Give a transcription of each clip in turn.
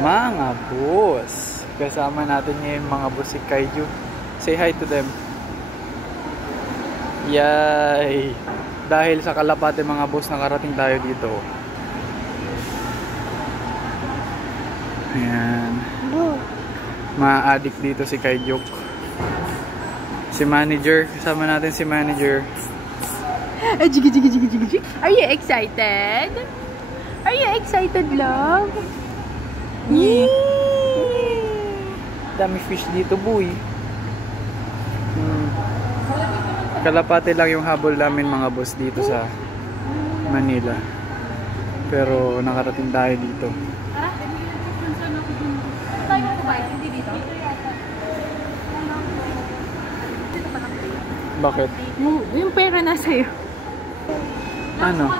Mga boss. Kasama natin ngayon mga boss si Kaiju. Say hi to them. Yay! Dahil sa Kalapate mga boss, nakarating tayo dito. Ayan. Ma-addict dito si Kaiju. Si manager. Kasama natin si manager. Are you excited? Are you excited, love? Yay! Dami fish dito, boy. Kalapate lang yung habol namin mga boss dito sa Manila. Pero nakarating tayo dito. Bakit? Yung pera nasa iyo. Ano?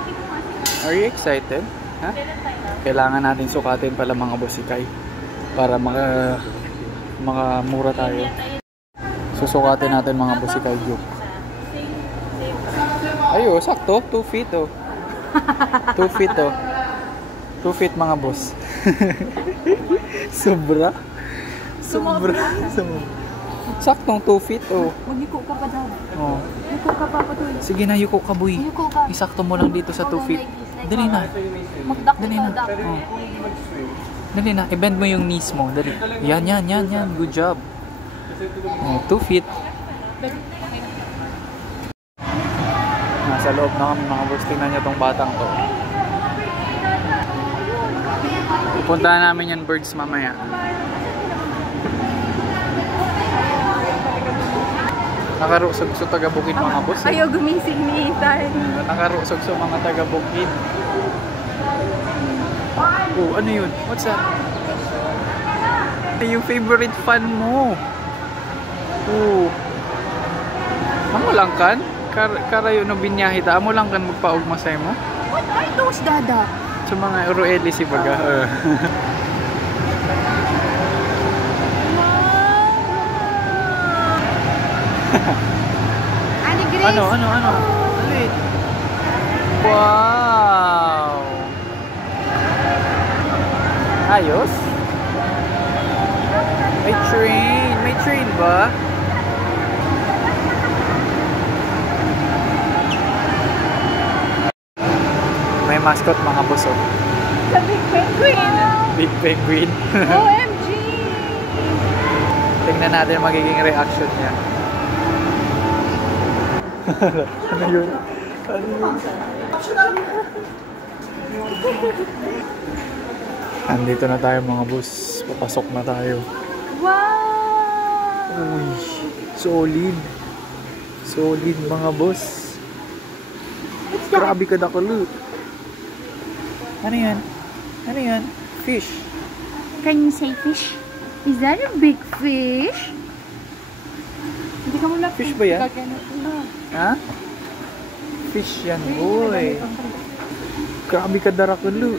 Are you excited? Ha? Kailangan natin sukatin pala mga boss si Kai para makamura tayo. Susukatin natin mga boss si Kai Juke. Ayo, sakto. 2 feet oh. 2 feet oh. 2 feet mga boss. Sobra. Saktong 2 feet oh. Mag-yuko ka pa daw. Oh. Yuko ka pa patuloy. Sige na, yuko ka boy. Yuko ka. Isakto mo lang dito sa 2 feet. Dali na. Dali na. Oh. Dali na. I-bend mo yung knees mo. Dali. Yan. Good job. Oh, 2 feet. Nasa loob na kami mga boss. Tingnan niyo tong batang to. Pupuntahan namin yan birds mamaya. Nakarusog sa taga-bukid mga boss. Ayaw gumising ni Ethan. Nakarusog sa mga taga-bukid. Oh, ano yun? What's that? Yung favorite fan mo. Oh. Amo lang kan? Karayo no binyahita. Amo lang kan magpaugmasay mo? What are those, Dada? Sa mga Roeli si baga. Ani Grace? Ano? Wow! Ayos? May train ba? May mascot mga boss oh. Sa Big Penguin. Big Penguin. OMG! Tingnan natin magiging reaction niya. Ano yun? Andito na tayo mga boss. Papasok na tayo. Wow! Uy, solid. Solid mga boss. Grabe ka dakalo. Ano yan? Fish. Can you say fish? Is that a big fish? Hindi ka muna Fish ba yan? Ha? Fish yan, boy. Grabe ka darakalo.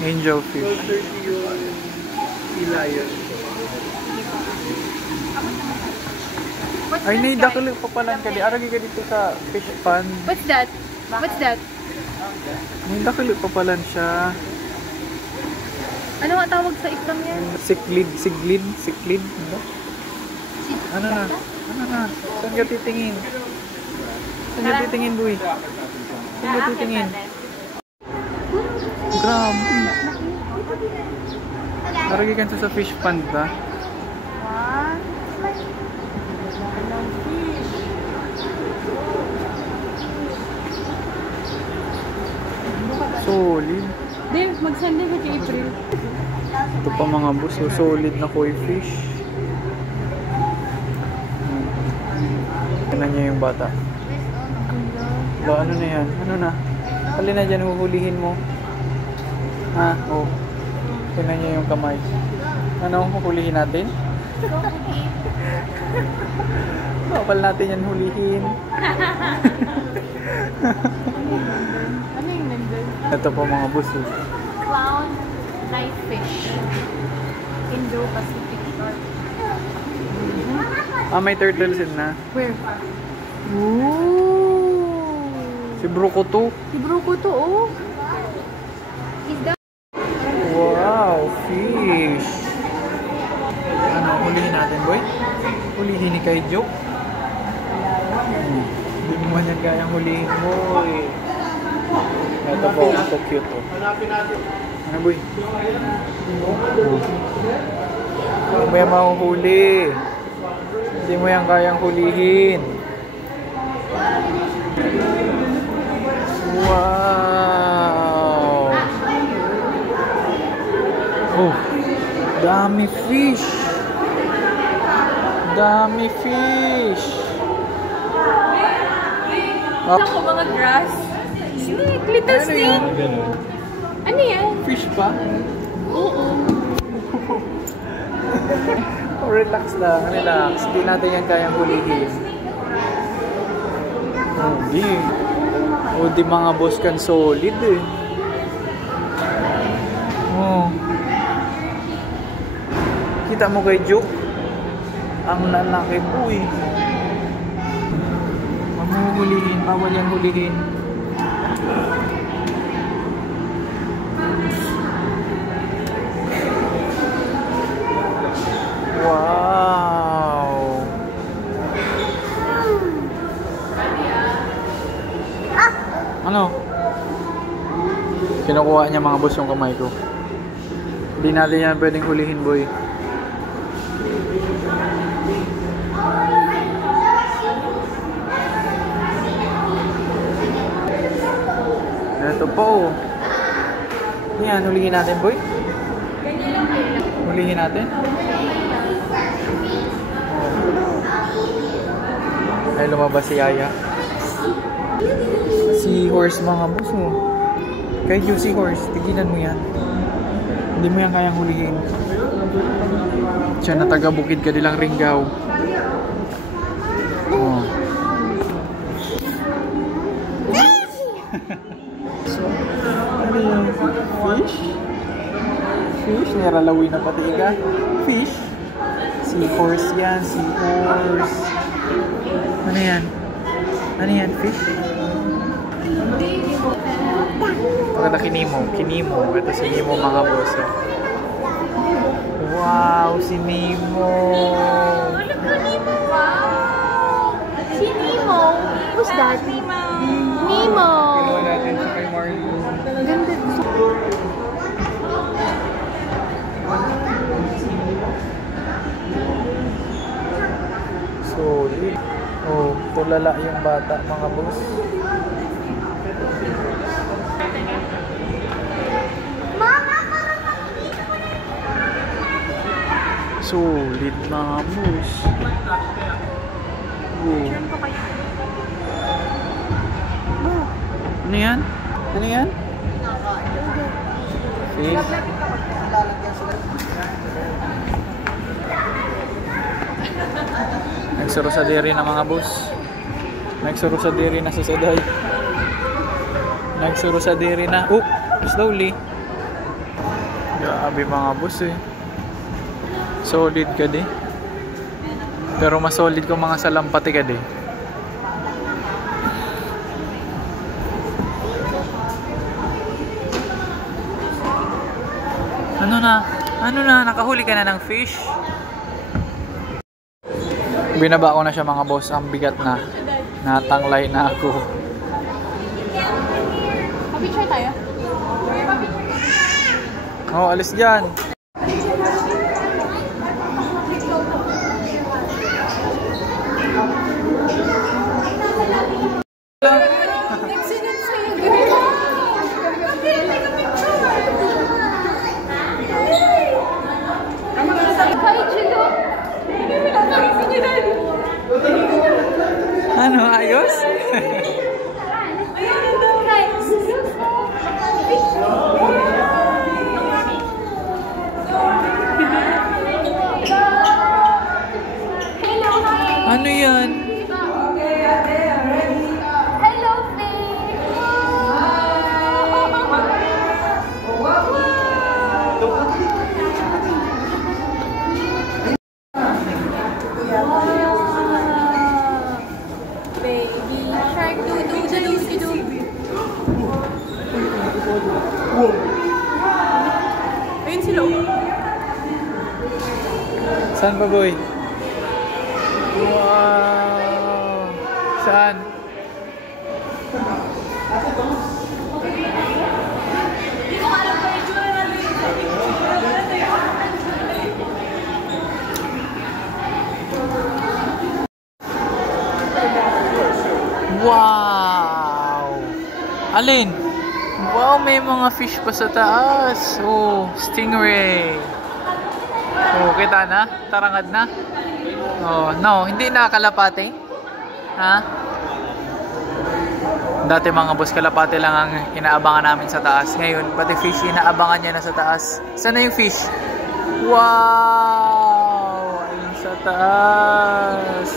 Angel fish. Ay, naidakalo pa palang ka di. Aragi ka dito sa fish pond. What's that? Naidakalo pa palang siya. Ano nga tawag sa isang yan? Siglid. Ano na? Saan ka titingin? Boy? Saan ka titingin? Grabe. Aragi ka sa fish pond ba? Solid. Dave, mag-send din kay April. Ito pa mga boss, solid na koi fish. Tignan niya yung bata. Ba, ano na yan? Ano na? Hali na dyan, huhulihin mo. Ha? Oh. Tignan niya yung kamay. Ano? Huhulihin natin? Bawal natin yan hulihin. Ano yung nandun? Ito po mga boss. Clown knife fish. Indo-Pacific Shark. Ah, may turtles din na. Where? Ooh! Si Bruko to. Si Bruko to, oh. Is that... Wow, fish. Ano, hulihin natin, boy? Hulihin ni kay Joke. Hindi mo man yan kayang hulihin, boy. Ito po, ito cute, oh. Ano, boy? Hindi mo yan mahuhuli. Hindi mo yan kayang hulihin. Wow! Oh, dami fish! Dami fish! Ako mga grass. Snake, little snake. Ano yan? Fish pa? Oo. Oh, relax lang, relax. Hindi natin yan kayang hulihin. Oh, di. Oh, di mga boss kan solid eh. Oh. Kita mo kay Joke? Ang lalaki po eh. Huwag mo hulihin, bawal yan hulihin. Wow! Ano? Kinukuha niya mga boss yung kamay ko. Hindi natin yan pwedeng hulihin, boy. Ito po. Yan, hulihin natin, boy. Hulihin natin. Ay, lumabas si Yaya. Seahorse mga boss mo. Kahit yung seahorse, tigilan mo yan. Hindi mo yan kayang hulihin. Siya na taga Bukid Kadilang Ringgao. Oh. So, ano yung fish? Fish? Niralawi na pati ka. Fish? Seahorse yan, seahorse. Ano yan? Ano yan? Fish? Pagkata kinimo. Kinimo. Ito si Nemo mga boss. Wow! Si Nemo! Look at Nemo! Wow! Si Nemo? Who's that? Nemo! Nemo! Kinuha natin siya kay Marlon. Ganda. Solid. Oh, tulala yung bata mga boss. Solid mga boss. Oh. Ano yan? Ano yan? Fish? Nagsuro sa diri na mga boss. Nagsuro sa diri na sa saday. Nagsuro sa diri na. Oh, slowly. Grabe mga boss eh. Solid ka di. Pero mas solid kung mga salampati ka di. Ano na? Ano na? Nakahuli ka na ng fish? Binaba ko na siya mga boss. Ang bigat na. Natanglay na ako. Picture tayo? Oh, alis dyan. Ano, ayos? Ano yan? Hello, fish! Baby shark, do do do do do. Ayun sila. Saan ba, boy? Wow! Saan? Wow! Alin? Wow, may mga fish pa sa taas. Oh, stingray. Oh, kita na? Tarangad na? Oh, no, hindi na kalapate. Ha? Dati mga boss, kalapate lang ang inaabangan namin sa taas. Ngayon, pati fish inaabangan niya na sa taas. Saan na yung fish? Wow! Ayun sa taas.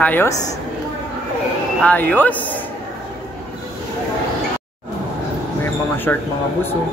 Ayos? Ayos? May mga shark mga buso.